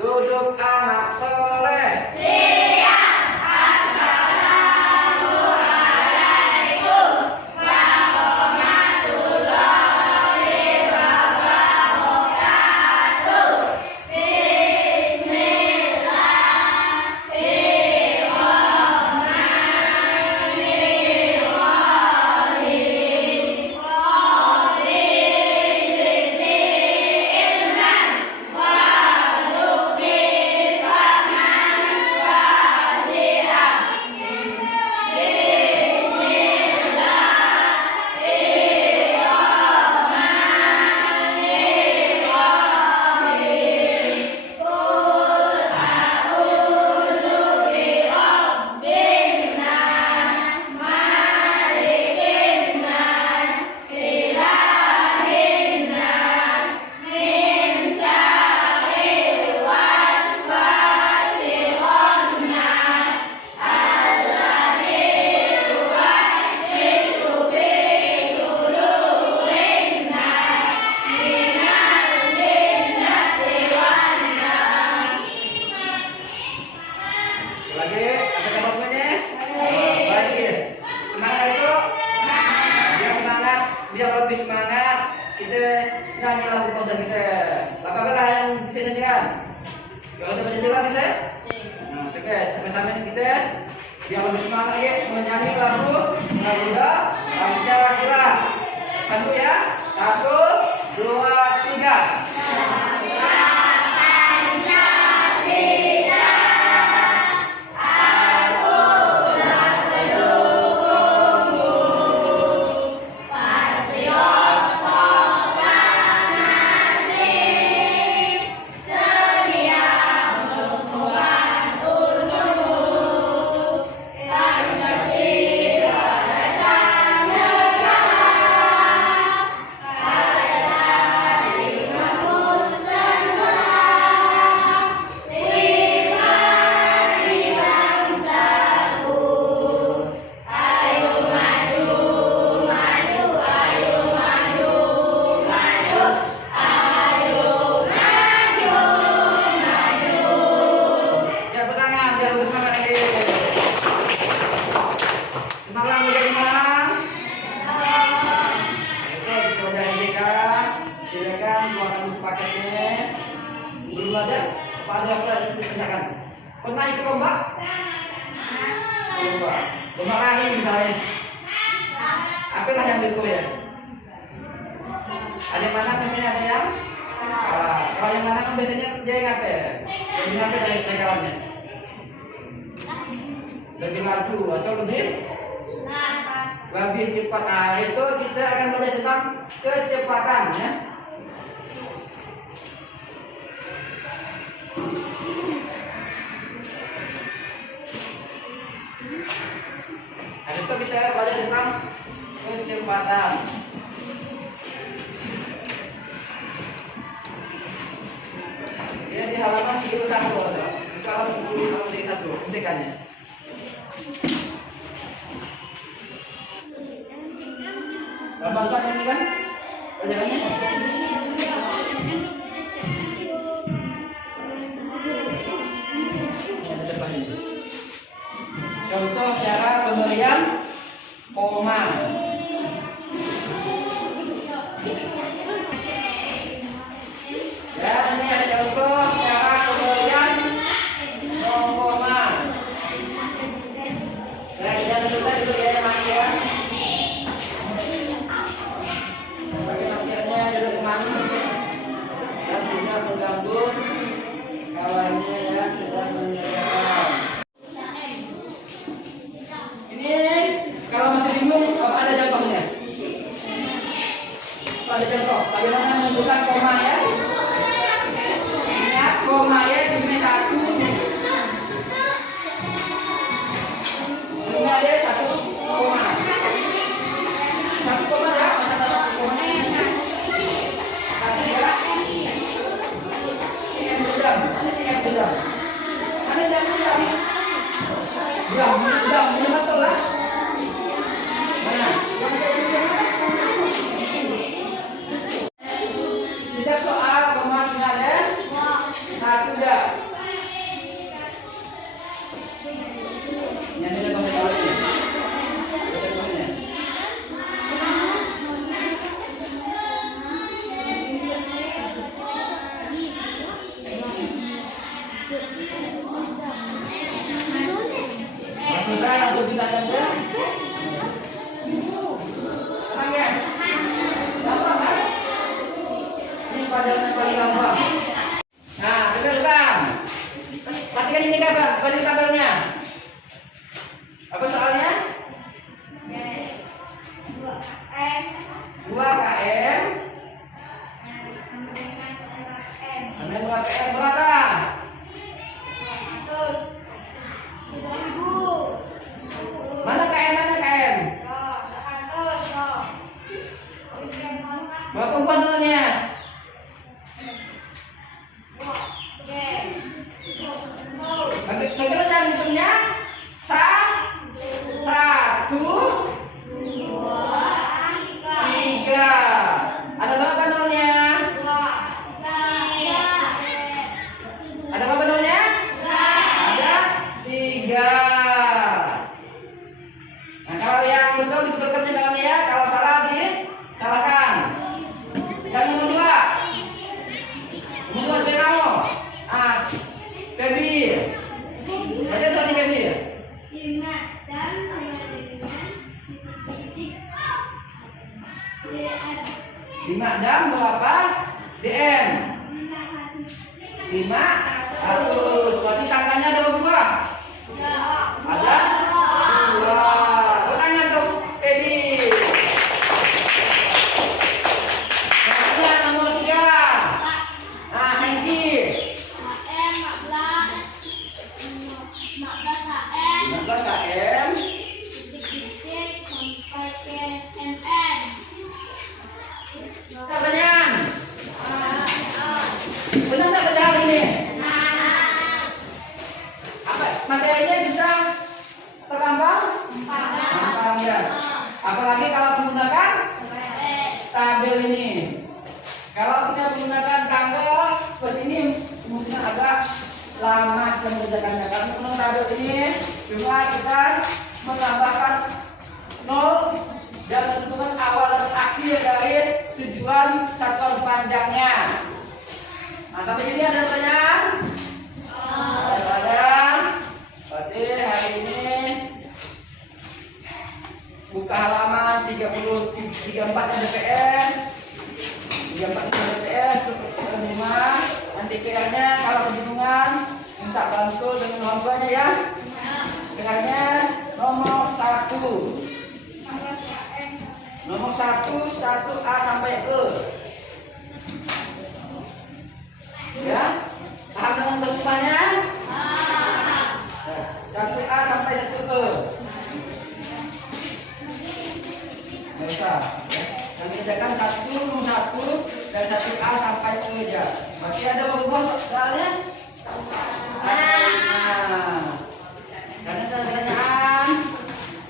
Duduk anak soleh. Lagi, ada kabar semuanya? Lagi. Semangat itu? Biar semangat, biar lebih semangat. Kita nyanyi lagu bangsa kita. Lagu apa lah yang bisa nyanyikan? Ya udah bisa jelas bisa? Nah, coba sampai-sampai kita biar lebih semangat lagi menyanyi lagu Garuda Pancasila. Bantu ya. 1, 2, 3. Silakan keluarkan paketnya. Belum ada? Apa ada apa yang ditanyakan? Pernah ikut lomba? Lomba. Lomba lari misalnya. Apalah yang diko ya? Ada yang mana biasanya ada yang? Kalau yang mana kan biasanya dia yang apa ya? Lebih apa dari kawannya? Lebih laju atau lebih cepat. Nah itu kita akan belajar tentang kecepatan ya. Nah itu kita belajar tentang kecepatan. Ya di halaman 1. Di halaman 1 ketikanya. Bantuan ini kan pelajarannya. Contoh cara pemberian koma. Ya, ini ada contoh cara pemberian koma. Ya, jangan lupa itu ya Mas ya. Pakai maskernya duduk kemana? satu dah. Yang ini pakai bawah ini. Susah untuk bilang dia. Senang ya? Gampang kan? Ini pelajaran yang paling gampang. Nah, dengar. Perhatikan ini kabar, baca kabarnya. Apa soalnya? 2 KM. Sampai 2 KM berapa? Mana KM? Berapa kuadratnya? Bagaimana cara hitungnya? 1, 2, 3. Ada berapa nolnya? Ada berapa nolnya? Ada 3. Nah, kalau yang betul dibetulkan jangan ya, kalau salah disalahkan. Yang nomor 2. Nomor 2 saya mau. Baby. Baca soalnya baby. 5 dan berapa? DM. 500. Berarti sangkanya ada berapa? Ada 2. Bertanya untuk Baby. Selanjutnya nomor 3. Hengki. 15 KM. Pertanyaan. Benar nggak baca hal ini? Apa materinya susah atau gampang? Gampang ya. Apalagi kalau menggunakan tabel ini. Kalau kita menggunakan tanggal seperti ini mungkin agak lama kita mengerjakannya. Karena menggunakan tabel ini cuma kita menambahkan 0 dan menentukan awal dan akhir dari tujuan satuan panjangnya. Nah, sampai sini ada pertanyaan? Ada. Berarti hari ini buka halaman 34 DPR. 34 DPR terima. Nanti PR-nya kalau kebingungan minta bantu dengan nomornya ya. PR-nya nomor 1. Nomor 1A sampai E. Ya, paham dengan bentukannya? 1A sampai 1E. Bisa. Dan kerjakan 1 dan 1A sampai E aja. Masih ada mau buat soalnya? Karena ada pertanyaan.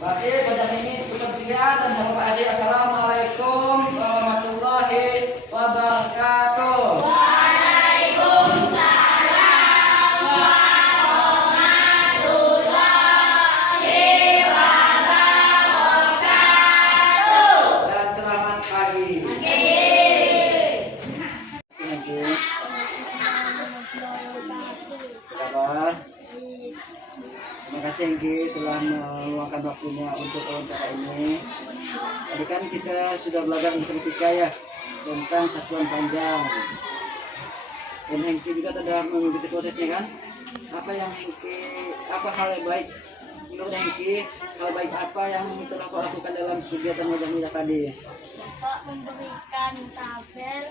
Berarti pada ini cukup sekian dan jangan lupa adik. Assalamualaikum warahmatullahi wabarakatuh. Waalaikumsalam warahmatullahi wabarakatuh. Dan selamat pagi. Terima kasih Engki telah meluangkan waktunya untuk wawancara ini. Tadi kan kita sudah belajar matematika ya tentang satuan panjang. Dan Engki juga telah mengikuti prosesnya kan. Apa yang Engki, apa hal yang baik menurut Engki, hal baik apa yang telah kau lakukan dalam kegiatan wadah tadi? Bapak memberikan tabel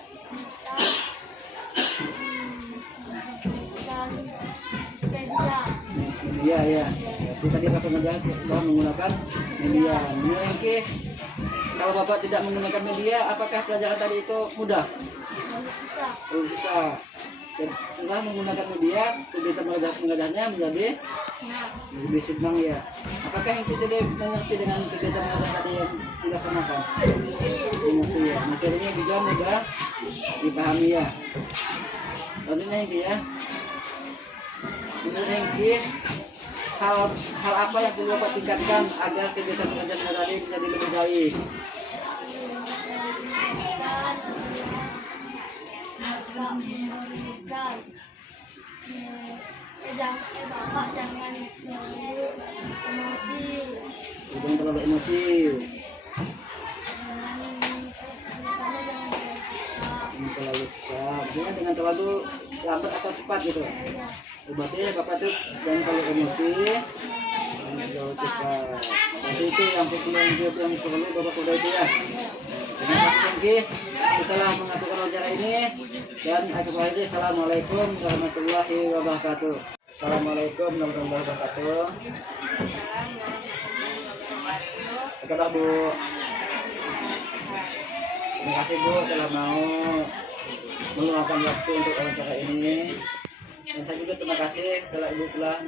dan media. Media ya. Jadi tadi Bapak pengajar telah menggunakan media. Menurut Engki, kalau Bapak tidak menggunakan media, apakah pelajaran tadi itu mudah? Lebih susah. Susah. Dan setelah menggunakan media, kegiatan mengajarnya menjadi lebih senang ya. Apakah Engki tidak mengerti dengan kegiatan mengajar tadi yang dilaksanakan? Mengerti ya. Materinya juga mudah dipahami ya. Selanjutnya Engki ya. Menurut Hengki, hal apa yang perlu Bapak tingkatkan agar kegiatan pengajar mengajar ini menjadi lebih baik? Bapak jangan emosi, Jangan terlalu emosi. Jangan terlalu susah. Maksudnya dengan terlalu lambat atau cepat gitu. Berarti Bapak tuh jangan terlalu emosi, jangan terlalu cepat. Jadi itu yang perlu Bapak perbaiki ya. Terima kasih Hengki setelah mengaturkan wawancara ini dan akhir lagi assalamualaikum warahmatullahi wabarakatuh. Assalamualaikum warahmatullahi wabarakatuh. Sekarang Bu. Terima kasih Bu telah mau meluangkan waktu untuk wawancara ini. Dan saya juga terima kasih telah Ibu telah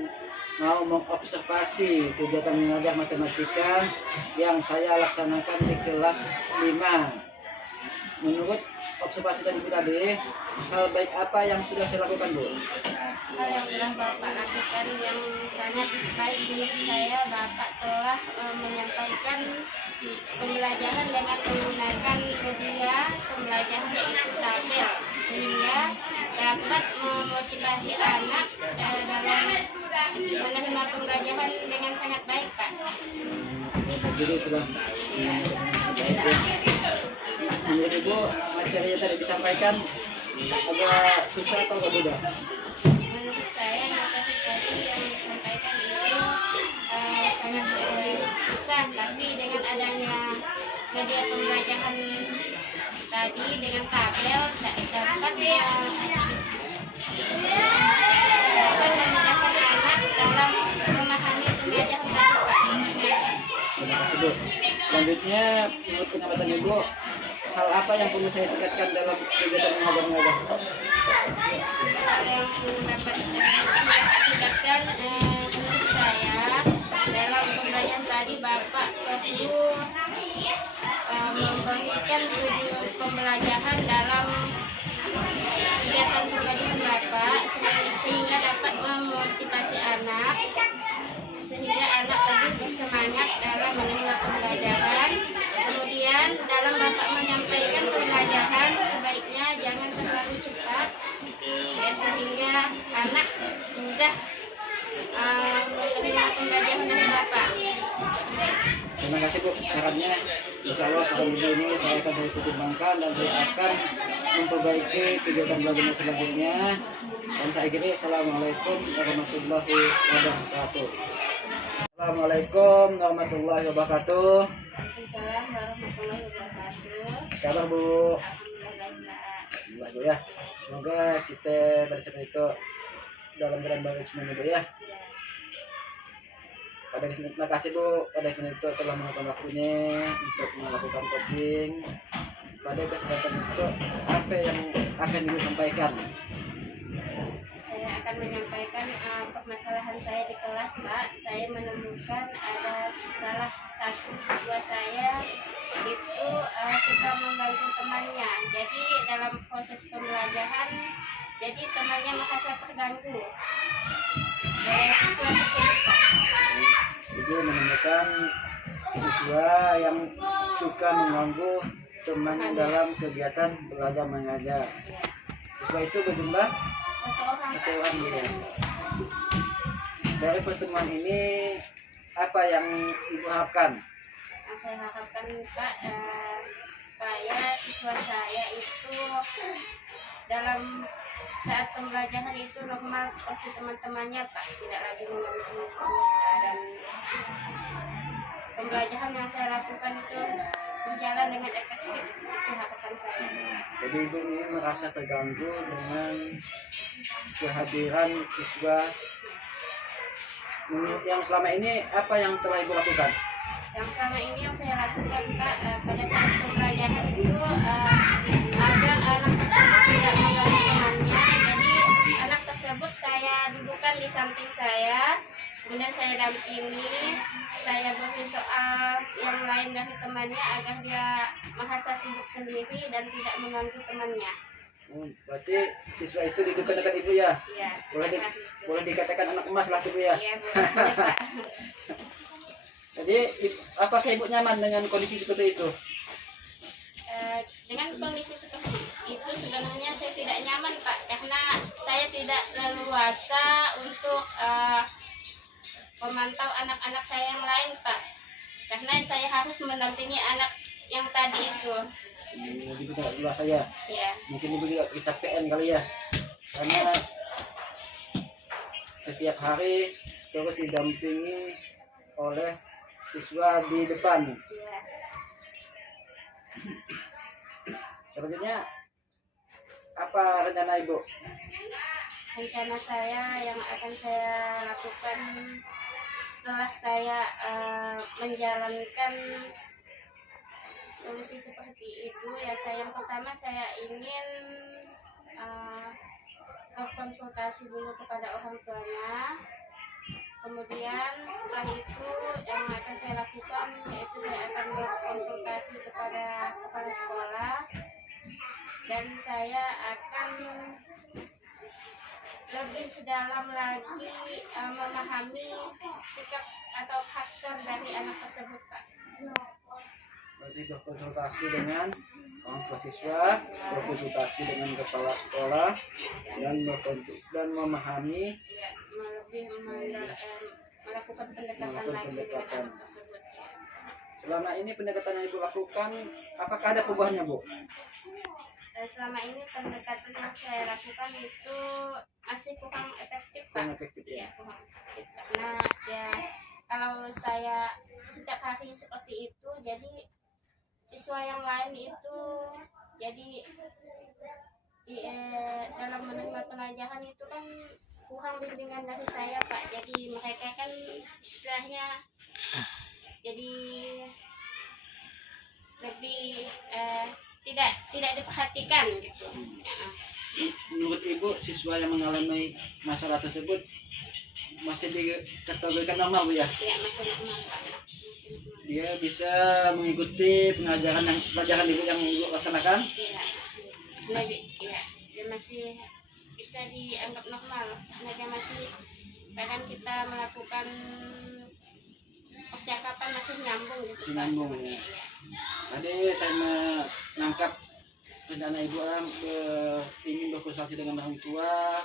mau mengobservasi kegiatan mengajar matematika yang saya laksanakan di kelas 5. Menurut observasi dari Ibu tadi, hal baik apa yang sudah saya lakukan Bu? Hal yang telah Bapak lakukan yang sangat baik di saya, Bapak telah menyampaikan pembelajaran dengan menggunakan media pembelajaran yaitu tabel, sehingga dapat memotivasi anak dalam menerima pembelajaran dengan sangat baik, Pak. Jadi sudah baik ya. Menurut Ibu, materi yang tadi disampaikan agak susah atau agak mudah? Menurut saya materi yang disampaikan itu sangat susah, tapi dengan adanya media pembelajaran tadi dengan tabel dapat memudahkan anak dalam memahami pembelajaran tadi, Pak. Terima kasih Bu. Selanjutnya, menurut pengamatan Ibu, hal apa yang perlu saya tingkatkan dalam kegiatan mengajar? Yang dapat ditingkatkan menurut saya dalam pembelajaran tadi, Bapak perlu memberikan video pembelajaran dalam kegiatan pembelajaran Bapak sehingga dapat memotivasi anak, sehingga anak lebih bersemangat dalam menerima pembelajaran. Kemudian dalam Bapak menyampaikan pembelajaran sebaiknya jangan terlalu cepat ya, sehingga anak mudah menerima pembelajaran dari Bapak. Terima kasih Bu. Sarannya, insya Allah selanjutnya ini saya akan pertimbangkan dan saya akan memperbaiki kegiatan belajar selanjutnya. Dan saya kira assalamualaikum warahmatullahi wabarakatuh. Assalamualaikum warahmatullahi wabarakatuh. Waalaikumsalam warahmatullahi wabarakatuh. Kabar Bu? Alhamdulillah baik, Pak. Alhamdulillah Bu ya. Semoga kita bersama itu dalam keadaan baik semuanya Bu ya. Pada kesempatan terima kasih Bu. Pada kesempatan itu telah menonton waktunya untuk melakukan coaching. Pada kesempatan itu apa yang akan Ibu sampaikan? Saya akan menyampaikan permasalahan saya di kelas, Pak. Saya menemukan ada salah satu siswa saya itu suka membantu temannya. Jadi dalam proses pembelajaran, jadi temannya merasa terganggu. Siswa tersebut, Pak. Itu menemukan siswa yang suka mengganggu teman dalam kegiatan belajar mengajar. Siswa itu berjumlah Satu orang, satu Pak. orang ya. Dari pertemuan ini apa yang Ibu harapkan? Yang saya harapkan, Pak, supaya siswa saya itu dalam saat pembelajaran itu normal seperti teman-temannya, Pak, tidak lagi mengganggu, dan pembelajaran yang saya lakukan itu berjalan dengan efektif. Itu harapan saya. Jadi Ibu ini merasa terganggu dengan kehadiran siswa. Yang selama ini apa yang telah Ibu lakukan? Yang selama ini yang saya lakukan, Pak, pada saat pembelajaran itu agar anak tersebut tidak mengganggu temannya. Jadi anak tersebut saya dudukkan di samping saya, kemudian saya dampingi, saya beri soal yang lain dari temannya agar dia merasa sibuk sendiri dan tidak mengganggu temannya. Berarti siswa itu dudukkan dekat Ibu ya? Ya, Boleh, sudah. boleh dikatakan anak emas lah Bu ya. Iya, boleh Pak. Jadi apakah Ibu nyaman dengan kondisi seperti itu? Dengan kondisi seperti itu sebenarnya saya tidak nyaman Pak, karena saya tidak leluasa untuk memantau anak-anak saya yang lain Pak, karena saya harus mendampingi anak yang tadi itu. Ibu tidak luas saya. Ya, Mungkin Ibu juga kecapean kali ya. Karena setiap hari terus didampingi oleh siswa di depan. ya. Selanjutnya apa rencana Ibu? Rencana saya yang akan saya lakukan setelah saya menjalankan solusi seperti itu, ya saya yang pertama saya ingin berkonsultasi dulu kepada orang tuanya. Kemudian setelah itu yang akan saya lakukan yaitu saya akan berkonsultasi kepada kepala sekolah, dan saya akan lebih dalam lagi memahami sikap atau karakter dari anak tersebut Pak. Berarti berkonsultasi dengan orang tua siswa, berkonsultasi dengan kepala sekolah, dan memahami Ya, lebih melakukan pendekatan Melakukan lagi pendekatan. dengan anak tersebut ya. selama ini pendekatan yang Ibu lakukan, apakah ada perubahannya Bu? Selama ini pendekatan yang saya lakukan itu masih kurang efektif Pak. Kurang efektif ya? Ya, kurang efektif karena ya kalau saya setiap hari seperti itu, jadi siswa yang lain itu jadi dalam menerima pelajaran itu kan kurang bimbingan dari saya Pak. Jadi mereka kan istilahnya jadi lebih tidak diperhatikan gitu. Ya. Menurut Ibu, siswa yang mengalami masalah tersebut masih dikategorikan normal Bu ya? Ya, masih normal Pak. Masih normal. Dia bisa mengikuti pelajaran Ibu yang Ibu laksanakan? Iya, masih. Iya, dia masih bisa dianggap normal karena dia masih kadang kita melakukan percakapan masih nyambung gitu Masih Pak. nyambung, ya. Iya. Tadi saya menangkap rencana Ibu ingin berkonsultasi dengan orang tua,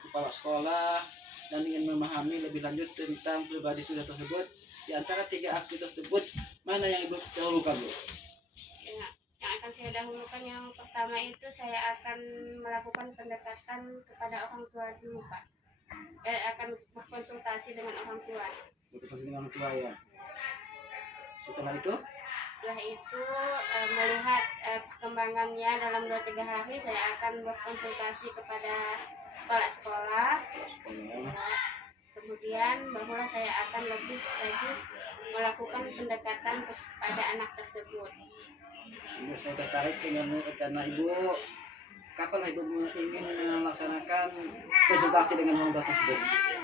kepala sekolah, dan ingin memahami lebih lanjut tentang pribadi siswa tersebut. Di antara 3 aksi tersebut, mana yang Ibu dahulukan Bu? Ya, yang akan saya dahulukan yang pertama itu saya akan melakukan pendekatan kepada orang tua dulu Pak. Akan berkonsultasi dengan orang tua. Berkonsultasi dengan orang tua ya. Setelah itu, melihat perkembangannya dalam 2-3 hari saya akan berkonsultasi kepada kepala sekolah. Ya. Kemudian barulah saya akan lebih lagi melakukan pendekatan kepada anak tersebut. saya tertarik dengan rencana Ibu. Kapan Ibu ingin melaksanakan konsultasi dengan orang tua tersebut?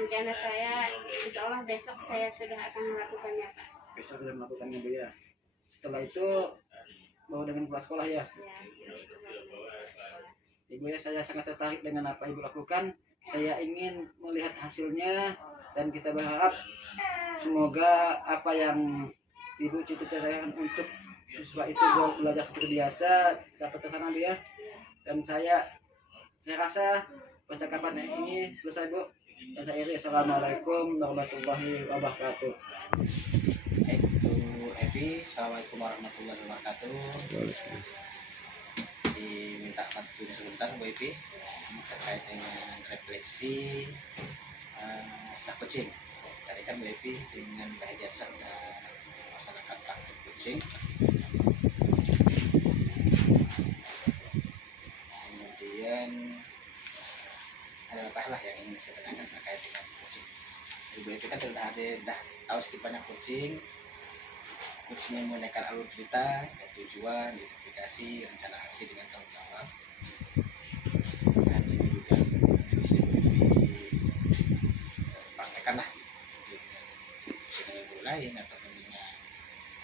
Rencana saya, insya Allah besok saya sudah akan melakukannya Pak. Besok sudah melakukannya Bu ya. Setelah itu bawa dengan kepala sekolah ya. Ya, setelah itu baru sekolah. Ibu ya, saya sangat tertarik dengan apa Ibu lakukan. Saya ingin melihat hasilnya dan kita berharap semoga apa yang Ibu cita-citakan untuk siswa itu belajar seperti biasa dapat terlaksana Bu ya. Dan saya rasa percakapan ini selesai Bu. Dan saya akhiri, assalamualaikum warahmatullahi wabarakatuh. Itu Evi, assalamualaikum warahmatullahi wabarakatuh. Diminta bantunya sebentar Bu Evi terkait dengan refleksi setelah kucing. Tadi kan Bu Evi dengan bahagia sudah melaksanakan praktik kucing. Kemudian ada apa lah yang ingin saya tanyakan terkait dengan kucing. Ibu Evi kan sudah tahu sedikit banyak kucing yang menekan alur cerita, tujuan, identifikasi, rencana aksi dengan tanggung jawab. Dan ini juga bisa Ibu praktekkan lah dengan guru lain ataupun dengan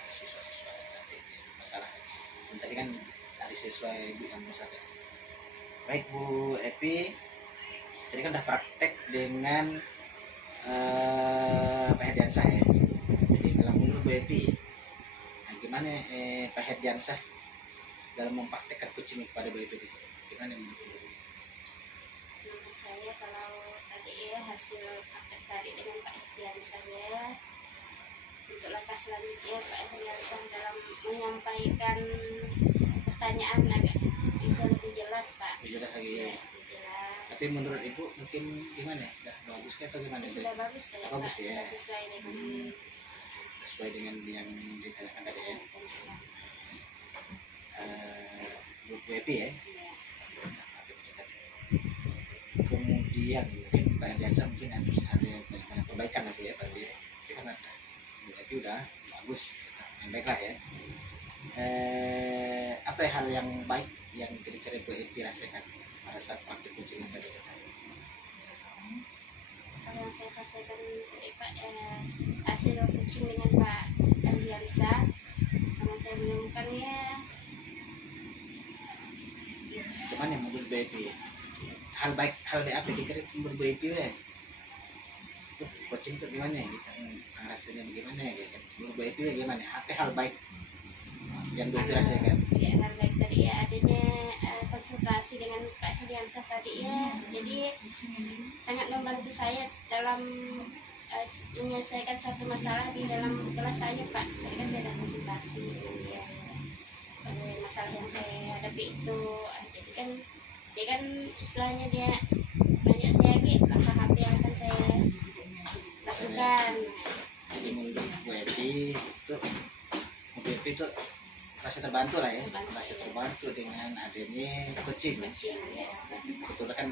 siswa-siswa yang nanti masalah. Dan tadi kan dari siswa Ibu yang masalah. Baik Bu Evi, Jadi kan udah praktek dengan Pak Herdiansah ya. Jadi kalau menurut Bu Epi, nah, gimana Pak Herdiansah dalam mempraktekkan kucing kepada Bu Epi? Gimana menurut Bu? Menurut saya kalau tadi ya hasil praktek tadi dengan Pak Herdiansah ya, untuk langkah selanjutnya Pak Herdiansah dalam menyampaikan pertanyaan agak bisa lebih jelas Pak. Jelas lagi ya. Lebih jelas. Tapi menurut Ibu mungkin gimana? Udah bagus atau gimana? Sudah bagus ya Pak, Bagus ya. sudah sesuai dengan Sesuai dengan yang ditanyakan tadi ya. Bu Epi ya. Kemudian mungkin Pak Herdiansah mungkin harus ada banyak perbaikan masih ya tadi. Tapi kan ada Bu Epi udah bagus, yang baik lah ya. Apa hal yang baik yang kira-kira Bu Epi rasakan pada saat praktik kucing tadi? kalau yang saya rasakan tadi Pak hasil kucing dengan Pak Herdiansah, karena saya menemukannya Gimana menurut Bu Epi? Hal baik apa kira-kira menurut Bu Epi ya? Kucing itu gimana ya? Hasilnya bagaimana ya? Menurut Bu Epi ya gimana? Apa hal baik yang Bu Epi rasakan? ya hal baik tadi ya adanya konsultasi dengan Pak Herdiansah tadi ya, jadi sangat membantu saya dalam menyelesaikan satu masalah di dalam kelas saya Pak. Tadi kan saya ada konsultasi ya, masalah yang saya hadapi itu, jadi kan dia kan istilahnya dia banyak saya langkah apa yang akan saya lakukan. Jadi menurut Bu Epi itu merasa terbantu lah ya, merasa terbantu dengan adanya kucing. Kebetulan kan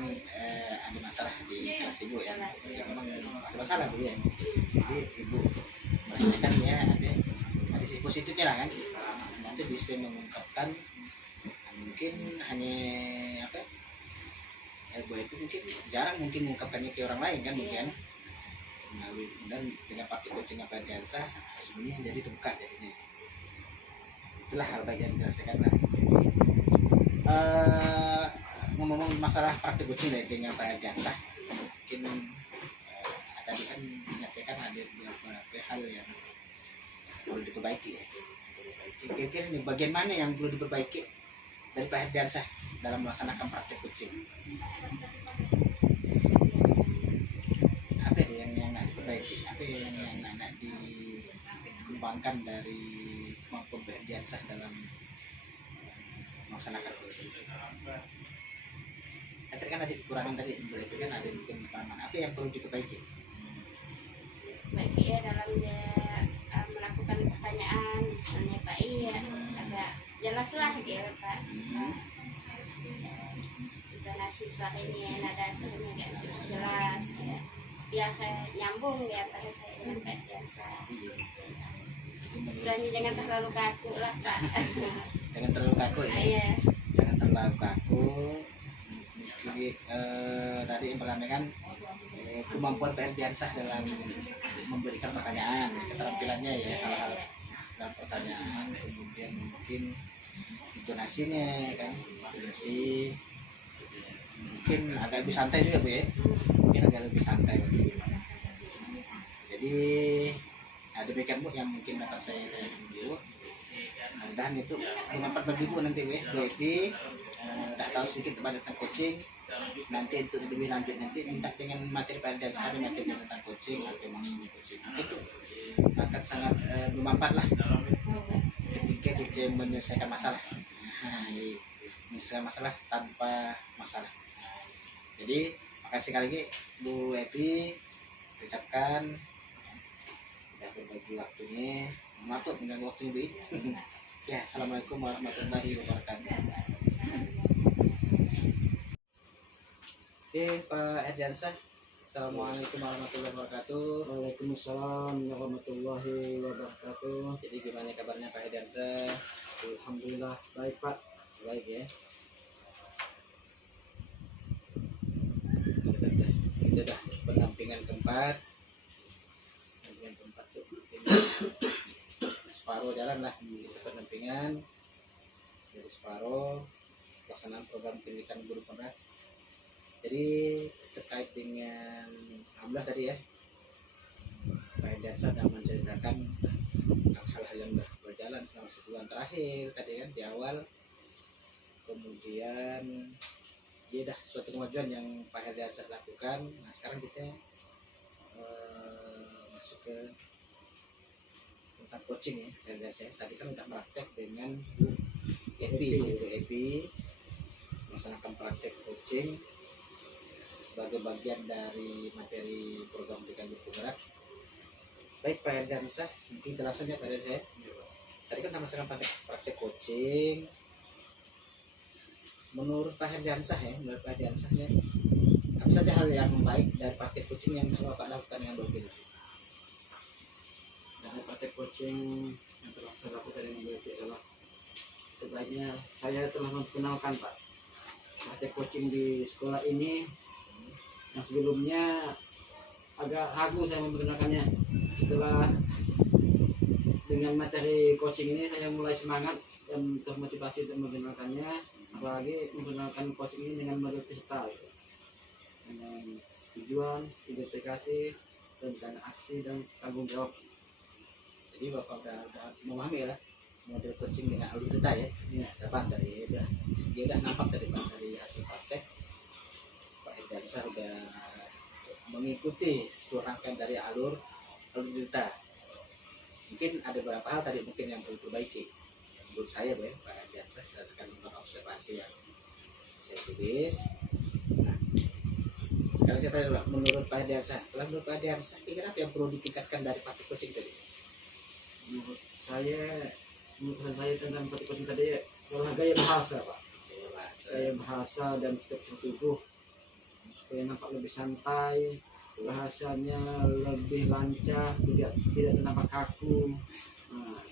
ada masalah di kelas Ibu ya, yang memang ada masalah Bu ya. Jadi Ibu merasakan ya ada sisi positifnya lah kan, nanti bisa mengungkapkan mungkin hanya apa Bu Epi mungkin jarang mungkin mengungkapkannya ke orang lain kan mungkin. Dan dengan praktik kucing apa Herdiansah sebenarnya jadi terbuka jadinya. Itulah hal baik yang dirasakan lah. Ngomong masalah praktik kucing dengan Pak Herdiansah, mungkin tadi kan menyampaikan ada beberapa hal yang perlu diperbaiki ya. Kira-kira ini bagian mana yang perlu diperbaiki dari Pak Herdiansah dalam melaksanakan praktik kucing? Apa yang nak diperbaiki? Apa yang nak dikembangkan dari kemampuan Pak Herdiansah dalam melaksanakan kucing? Tadi kan ada kekurangan tadi, berarti kan ada mungkin kekurangan. Apa yang perlu diperbaiki? Baik ya dalam dia melakukan pertanyaan misalnya Pak iya agak jelas lah gitu Pak. Intonasi suara ini nada suaranya agak jelas ya, biar nyambung ya pada saya dengan Pak Herdiansah. Istilahnya jangan terlalu kaku lah Pak. Jangan terlalu kaku ya. Iya. Jangan terlalu kaku. Jadi tadi yang pertama kan kemampuan Pak Herdiansah dalam memberikan pertanyaan, keterampilannya ya, hal-hal dalam pertanyaan, kemudian mungkin intonasinya kan, intonasi mungkin agak lebih santai juga Bu ya, mungkin agak lebih santai. Jadi ada demikian Bu yang mungkin dapat saya dulu. Mudah-mudahan itu bermanfaat bagi Bu nanti Bu ya. Bu Epi udah tahu sedikit tentang kucing. Nanti untuk lebih lanjut nanti minta dengan materi Pak Herdiansah, materi tentang kucing atau maksudnya kucing. Itu akan sangat bermanfaat lah ketika kita menyelesaikan masalah. Menyelesaikan masalah tanpa masalah. Jadi makasih sekali lagi Bu Epi, ucapkan sudah berbagi waktunya. Maaf mengganggu waktunya Bu. Ya, assalamualaikum warahmatullahi wabarakatuh. Oke Pak Herdiansah, assalamualaikum warahmatullahi wabarakatuh. Waalaikumsalam warahmatullahi wabarakatuh. Jadi gimana kabarnya Pak Herdiansah? Alhamdulillah baik Pak. Baik ya. Sudah pendampingan keempat. Pendampingan keempat tuh separuh jalan lah pendampingan dari separuh pelaksanaan program pendidikan guru pondok Jadi terkait dengan alhamdulillah tadi ya, Pak Dansa sudah menceritakan hal-hal yang berjalan selama sebulan terakhir tadi kan di awal. Kemudian ya dah suatu kemajuan yang Pak Dansa lakukan. Nah sekarang kita masuk ke tentang coaching ya. Dan saya tadi kan udah praktek dengan Bu Epi melaksanakan praktek coaching sebagai bagian dari materi program pendidikan bergerak. Baik Pak Dansa, mungkin jelasannya pada saya. Tadi kan sama-sama praktek coaching. Menurut Pak Dansa ya, apa saja hal yang baik dari praktek coaching yang Bapak lakukan dengan Bapak? Dari praktek coaching yang telah saya lakukan dengan BWP adalah sebaiknya saya telah memperkenalkan Pak praktek coaching di sekolah ini yang sebelumnya agak ragu saya memperkenalkannya. Setelah dengan materi coaching ini saya mulai semangat dan termotivasi untuk memperkenalkannya, apalagi memperkenalkan coaching ini dengan model peserta gitu. Dengan tujuan, identifikasi, rencana aksi dan tanggung jawab. Jadi Bapak udah memahami ya model coaching dengan alur kita ya. Ya. Dapat dari dia udah nampak dari hasil praktek Pak Dansa udah mengikuti seluruh rangkaian dari alur kita. Mungkin ada beberapa hal tadi mungkin yang perlu diperbaiki menurut saya ya Pak Dansa berdasarkan observasi yang saya tulis. Nah, sekarang saya tanya menurut Pak Dansa, menurut Pak Dansa kira apa yang perlu ditingkatkan dari praktek coaching tadi? Menurut saya tentang praktek coaching tadi adalah gaya bahasa Pak. Gaya bahasa dan struktur tubuh supaya nampak lebih santai, bahasanya lebih lancar, tidak nampak kaku. Nah,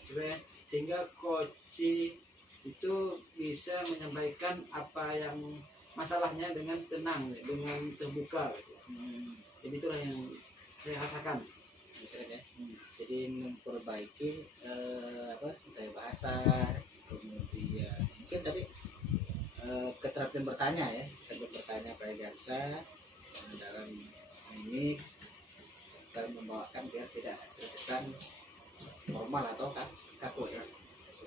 sehingga coach itu bisa menyampaikan apa yang masalahnya dengan tenang, dengan terbuka. Jadi itulah yang saya rasakan. Ya. Jadi memperbaiki gaya bahasa, kemudian mungkin tadi keterampilan bertanya ya, bertanya Pak Dansa dalam ini dalam membawakan biar tidak terkesan normal atau kaku ya,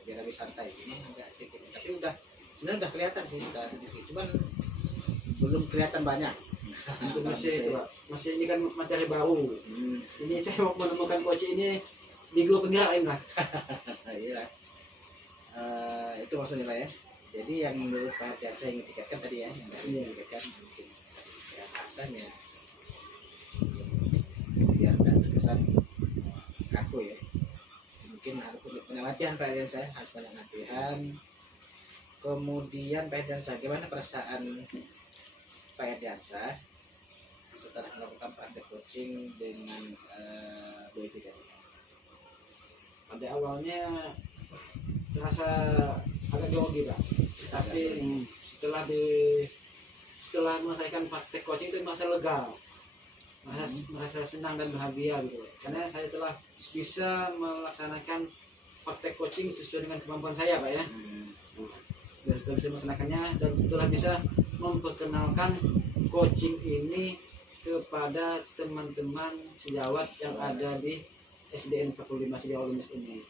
biar lebih santai. Memang agak sedikit, tapi sebenarnya udah kelihatan sih, sudah sedikit, cuman belum kelihatan banyak. Itu masih itu Pak, masih ini kan materi baru. Ini saya mau menemukan coach ini di guru penggerak ini Pak. Iya. Itu maksudnya Pak ya. Jadi yang menurut Pak Dansa ingin tingkatkan tadi ya, yang ditingkatkan mungkin bahasanya biar tidak terkesan kaku ya. Mungkin harus banyak latihan Pak Dansa, harus banyak latihan. Kemudian Pak Dansa, gimana perasaan Pak Dansa setelah melakukan praktek coaching dengan BWP tadi? Pada awalnya terasa agak grogi Pak, tapi setelah menyelesaikan praktek coaching itu merasa lega, merasa senang dan bahagia gitu, karena saya telah bisa melaksanakan praktek coaching sesuai dengan kemampuan saya Pak ya. Sudah bisa melaksanakannya dan telah bisa memperkenalkan coaching ini kepada teman-teman sejawat yang ada di SDN 45 Sejawat Lumis ini.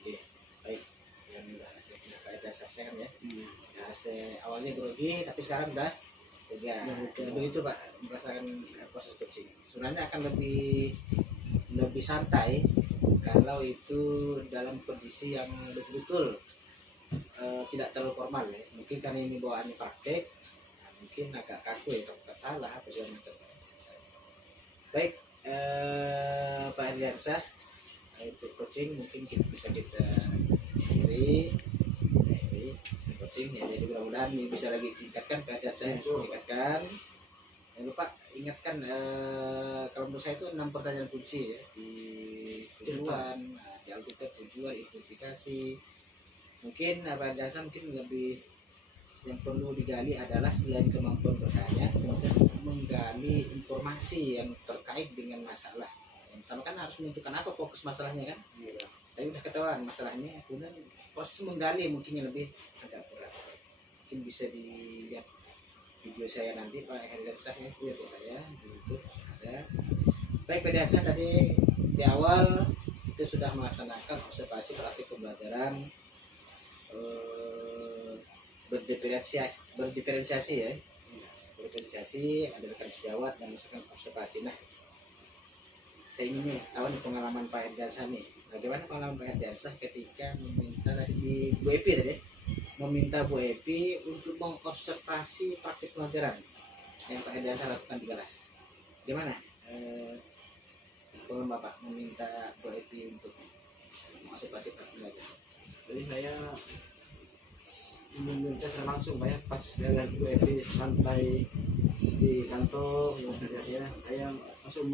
Baik, yang udah Pak Dansa kan ya. Nah, awalnya grogi tapi sekarang udah lega. Begitu Pak merasakan proses coaching. Sebenarnya akan lebih santai kalau itu dalam kondisi yang betul-betul tidak terlalu formal ya. Mungkin karena ini bawaannya praktek, mungkin agak kaku ya, takut salah apa segala macam. Baik, Pak Dansa, itu coaching mungkin bisa kita akhiri coaching ya. Jadi mudah-mudahan ini bisa lagi tingkatkan Pak Dansa, tingkatkan. Jangan lupa ingatkan kalau menurut saya itu 6 pertanyaan kunci ya, di tujuan, di alkitab tujuan, identifikasi. Mungkin Pak Dansa mungkin lebih yang perlu digali adalah selain kemampuan bertanya, kemudian menggali informasi yang terkait dengan masalah. Yang pertama kan harus menentukan apa fokus masalahnya kan. Tapi udah ketahuan masalahnya, kemudian proses menggali mungkin yang lebih agak berat. Mungkin bisa dilihat video saya nanti Pak Herdiansah ya, video saya di YouTube ada. Baik Pak Herdiansah, tadi di awal itu sudah melaksanakan observasi praktik pembelajaran berdiferensiasi ya, berdiferensiasi, ada rekan sejawat dan misalkan observasi. Nah, saya ingin nih tahu pengalaman Pak Herdiansah nih, bagaimana pengalaman Pak Herdiansah ketika meminta tadi di Bu Epi tadi, meminta Bu Epi untuk mengobservasi praktik pelajaran yang Pak Herdiansah lakukan di kelas. Gimana pengalaman Bapak meminta Bu Epi untuk mengobservasi praktik pelajaran? Jadi saya meminta saya langsung Pak ya, pas dengan Bu Evi santai di kantor ya, saya langsung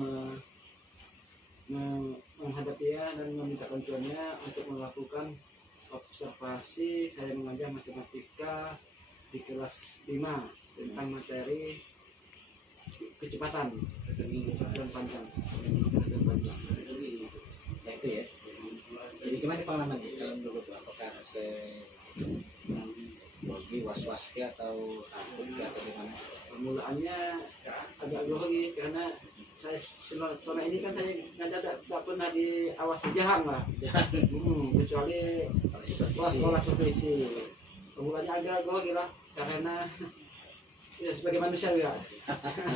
menghadap dia dan meminta bantuannya untuk melakukan observasi. Saya mengajar matematika di kelas 5 tentang materi kecepatan panjang. Ya itu ya. Jadi gimana pengalaman kalau dulu tuh, apakah bagi was-was ya atau takut ya atau gimana? Permulaannya agak grogi karena saya selama ini kan saya ngajar tak pernah diawasi jahang lah. Kecuali sekolah supervisi. Permulaannya agak grogi lah karena ya sebagai manusia ya.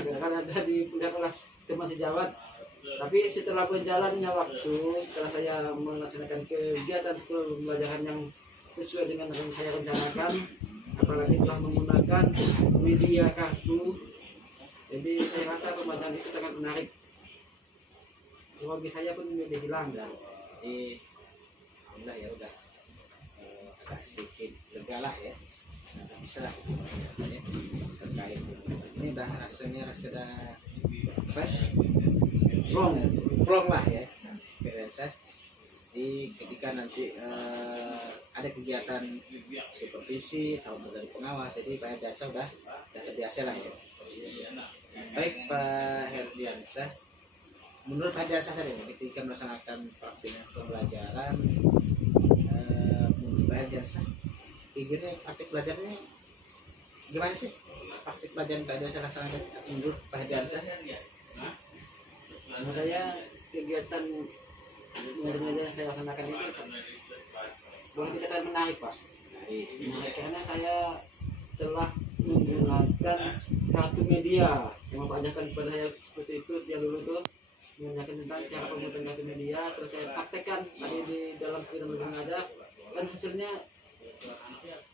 Karena ada dilihat oleh teman sejawat. Tapi setelah berjalannya waktu, setelah saya melaksanakan kegiatan pembelajaran yang sesuai dengan yang saya rencanakan, apalagi telah menggunakan media kartu, jadi saya rasa pembelajaran itu sangat menarik. Grogi saya pun sudah hilang dah. Jadi alhamdulillah ya udah agak sedikit lega lah ya. Nah, bisa lah saya terkait ini udah rasanya apa? Plong lah ya. Herdiansah. Jadi ketika nanti ada kegiatan supervisi atau dari pengawas, jadi Pak Herdiansah udah terbiasa lah ya. Baik Pak Herdiansah, menurut Pak Herdiansah tadi ketika melaksanakan praktik pembelajaran, menurut Pak Herdiansah, pikirnya praktik pelajarannya gimana sih? Praktik pelajaran Pak Herdiansah laksanakan menurut Pak Herdiansah? Menurut saya kegiatan mengajar yang saya laksanakan itu boleh dikatakan menarik Pak. Menarik karena saya telah menggunakan kartu media yang Bapak ajarkan kepada saya seperti itu. Dia dulu tuh mengajarkan tentang cara pembuatan kartu media, terus saya praktekkan tadi di dalam kegiatan mengajar, dan hasilnya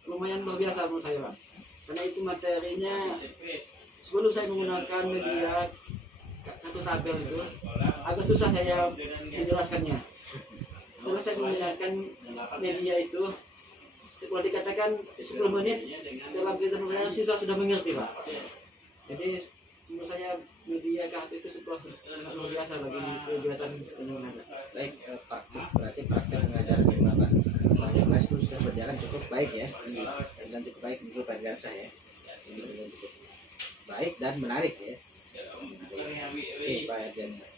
lumayan luar biasa menurut saya Pak. Karena itu materinya sebelum saya menggunakan media satu tabel itu agak susah saya menjelaskannya. Setelah saya menggunakan media itu, boleh dikatakan 10 menit dalam kegiatan pembelajaran siswa sudah mengerti Pak. Jadi menurut saya media kartu itu sebuah luar biasa bagi kegiatan pengajaran. Baik, berarti praktik mengajar di Bapak kelas itu sudah berjalan cukup baik ya, dan cukup baik menurut Pak Herdiansah ya. Ini cukup baik dan menarik ya. Oke Pak Herdiansah.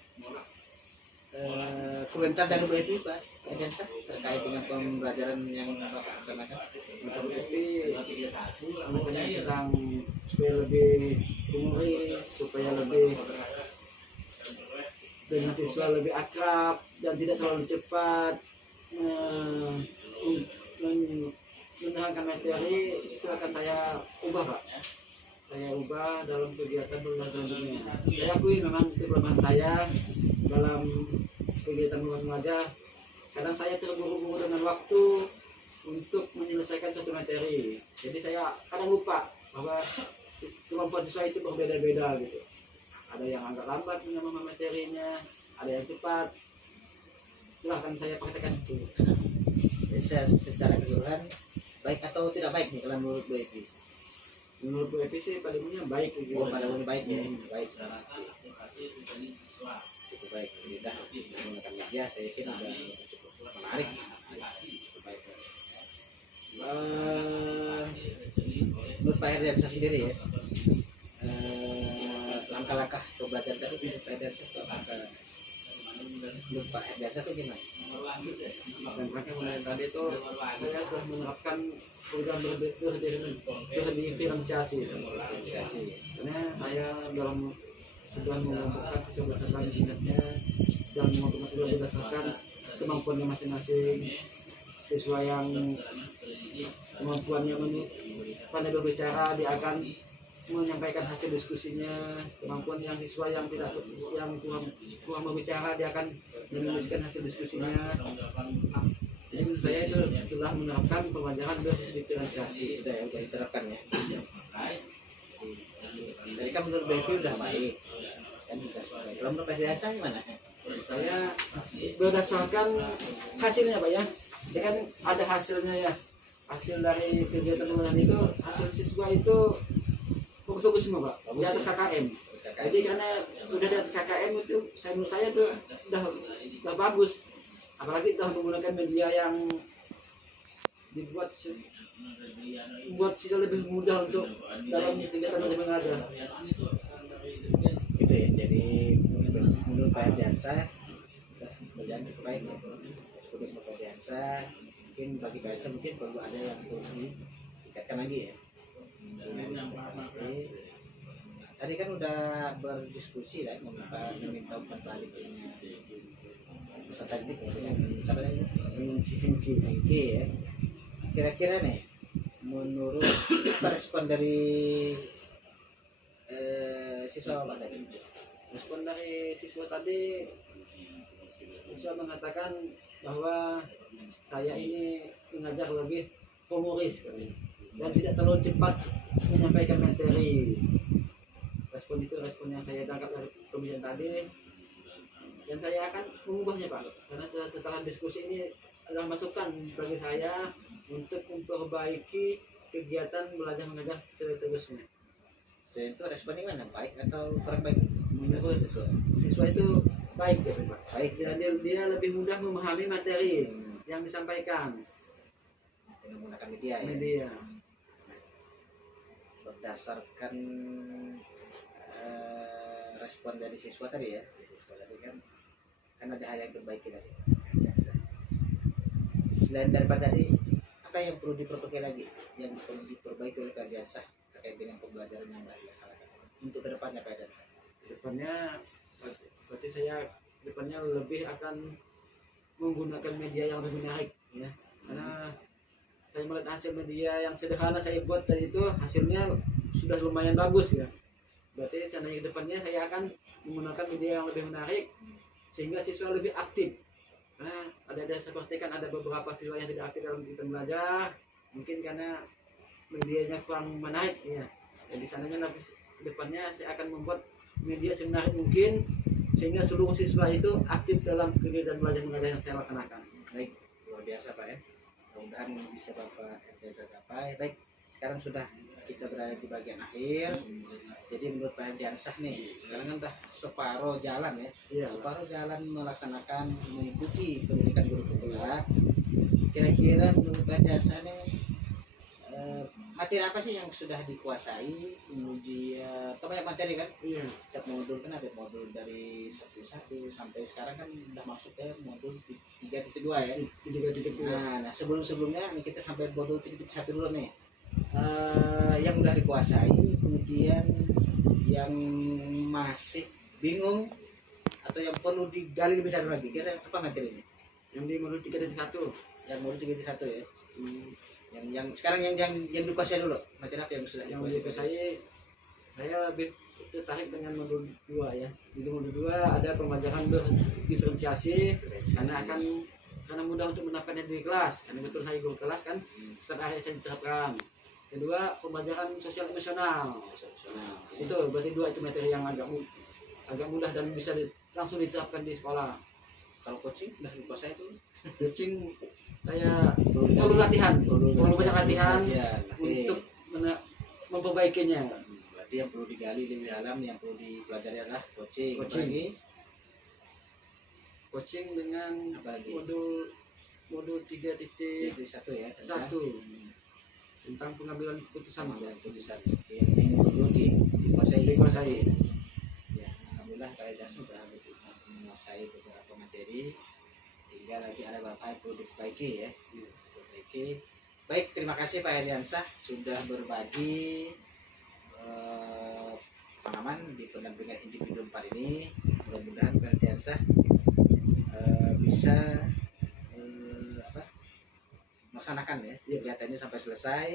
Komentar dari Bu Epi Pak Herdiansah terkait dengan pembelajaran yang Bapak laksanakan. Tapi makanya tentang supaya lebih humoris, supaya lebih dengan siswa lebih akrab dan tidak terlalu cepat menerangkan materi, itu akan saya ubah Pak. Saya ubah dalam kegiatan pembelajaran selanjutnya. Saya akui memang kelemahan saya dalam kegiatan mengajar. Kadang saya terburu-buru dengan waktu untuk menyelesaikan satu materi. Jadi saya kadang lupa bahwa kemampuan siswa itu berbeda-beda gitu. Ada yang agak lambat memahami materinya, ada yang cepat. Silahkan saya praktekkan itu. Secara keseluruhan baik atau tidak baik nih kalau menurut Bu Epi? Menurut Bu Epi sih pada umumnya baik gitu. Oh, pada umumnya baik ya. Baik. Cukup baik. Tidak menggunakan media saya kira sudah cukup menarik. Cukup baik. Menurut Pak Herdiansah sendiri ya, langkah-langkah pembelajaran tadi Pak Herdiansah apakah lupa biasa tuh gimana? Dan pakai mulai tadi itu saya sudah menerapkan program berdiferensiasi. Karena saya dalam sudah mengumpulkan siswa berdasarkan minatnya dan mengumpulkan berdasarkan kemampuannya masing-masing. Siswa yang kemampuannya pandai berbicara, dia akan menyampaikan hasil diskusinya. Kemampuan yang siswa yang tidak yang kurang berbicara, dia akan menuliskan hasil diskusinya. Jadi menurut saya itu telah menerapkan pembelajaran berdiferensiasi. Sudah ya, sudah diterapkan ya. Jadi kan menurut BFI udah baik. Kan sudah baik. Kalau menurut biasa gimana? Saya berdasarkan hasilnya Pak ya. Ya kan ada hasilnya ya. Hasil dari kegiatan pembelajaran itu, hasil siswa itu bagus-bagus semua Pak. Di atas KKM. Jadi karena udah di atas KKM itu, menurut saya tuh udah bagus. Apalagi telah menggunakan media yang dibuat buat sih lebih mudah untuk dalam kegiatan yang ada. Itu ya. Jadi menurut Pak Ardiansa berjalan cukup baik ya. Cukup Pak Ardiansa. Mungkin bagi Pak Ardiansa mungkin perlu ada yang perlu ditingkatkan lagi ya. Tadi kan udah berdiskusi lah meminta umpan balik peserta didik ya, siapa tadi? Hengki ya. Kira-kira nih, menurut respon dari siswa apa tadi? Respon dari siswa tadi, siswa mengatakan bahwa saya ini mengajar lebih humoris dan tidak terlalu cepat menyampaikan materi. Respon itu respon yang saya tangkap dari pembicaraan tadi, dan saya akan mengubahnya Pak, karena setelah diskusi ini adalah masukan bagi saya untuk memperbaiki kegiatan belajar mengajar seterusnya. Jadi itu responnya mana, baik atau kurang baik? Menurut siswa itu baik ya Pak. Baik Ya, dia lebih mudah memahami materi yang disampaikan dengan menggunakan media ya. media. Berdasarkan respon dari siswa tadi ya, siswa tadi kan ada hal yang diperbaiki tadi. Selain daripada tadi, apa yang perlu diperbaiki lagi, yang perlu diperbaiki oleh Pak Ardiansa terkait dengan pembelajaran yang dilaksanakan untuk kedepannya Pak Ardiansa? Depannya berarti saya depannya lebih akan menggunakan media yang lebih menarik ya, karena saya melihat hasil media yang sederhana saya buat tadi itu hasilnya sudah lumayan bagus ya. Berarti seandainya depannya saya akan menggunakan media yang lebih menarik sehingga siswa lebih aktif. Karena ada seperti kan ada beberapa siswa yang tidak aktif dalam kegiatan belajar, mungkin karena medianya kurang menarik ya. Jadi sananya depannya saya akan membuat media semenarik mungkin sehingga seluruh siswa itu aktif dalam kegiatan belajar mengajar yang saya laksanakan. Baik, luar biasa Pak ya. Mudah-mudahan bisa Bapak Ardiansa capai. Baik, sekarang sudah kita berada di bagian akhir. Jadi menurut Pak Ardiansa nih, sekarang kan udah separuh jalan ya. Iya. Separuh jalan melaksanakan mengikuti pendidikan guru pemula. Kira-kira menurut Pak Ardiansa nih materi apa sih yang sudah dikuasai? Kemudian banyak materi kan? Iya. Setiap modul kan ada modul dari 1.1 sampai sekarang kan udah masuk ke modul 3.2 ya. 3.2. Nah sebelumnya nih kita sampai modul 3.1 dulu nih. Yang udah dikuasai, kemudian yang masih bingung atau yang perlu digali lebih dalam lagi, kira apa materinya? Yang di modul 3.1. Yang modul 3.1 ya. Yang sekarang yang dikuasai dulu, materi apa yang sudah Yang dikuasai saya lebih tertarik dengan modul 2 ya. Di modul 2 ada pembelajaran berdiferensiasi karena mudah untuk mendapatkannya di kelas. Karena betul saya guru kelas kan, setiap hari saya diterapkan. Kedua, pembelajaran sosial emosional. Itu berarti 2 itu materi yang agak mudah dan bisa langsung diterapkan di sekolah. Kalau coaching sudah dikuasai itu? Coaching saya perlu latihan, perlu banyak latihan untuk memperbaikinya. Berarti yang perlu digali lebih dalam, yang perlu dipelajari adalah coaching. Coaching dengan apalagi? modul 3.1 ya tentang pengambilan keputusan. Yang perlu dikuasai. Dikuasai. Ya, alhamdulillah Pak Ardiansa sudah menguasai beberapa materi, tinggal lagi ada beberapa yang perlu diperbaiki ya. Diperbaiki. Baik, terima kasih Pak Heriansah sudah berbagi pengalaman di pendampingan individu 4 ini. Mudah-mudahan Pak Heriansah bisa melaksanakan ya kegiatannya sampai selesai,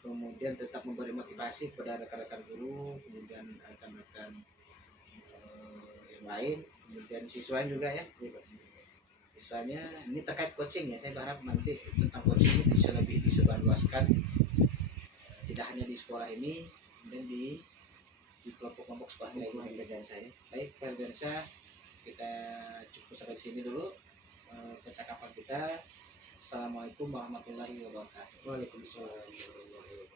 kemudian tetap memberi motivasi kepada rekan-rekan guru, kemudian rekan-rekan yang lain, kemudian siswanya juga ya. Siswanya ini terkait coaching ya, saya berharap nanti tentang coaching ini bisa lebih disebarluaskan, tidak hanya di sekolah ini, kemudian di kelompok-kelompok sekolah lain dan saya. Baik, Ferdiansa, kita cukup sampai sini dulu percakapan kita. Assalamualaikum warahmatullahi wabarakatuh. Waalaikumsalam warahmatullahi wabarakatuh.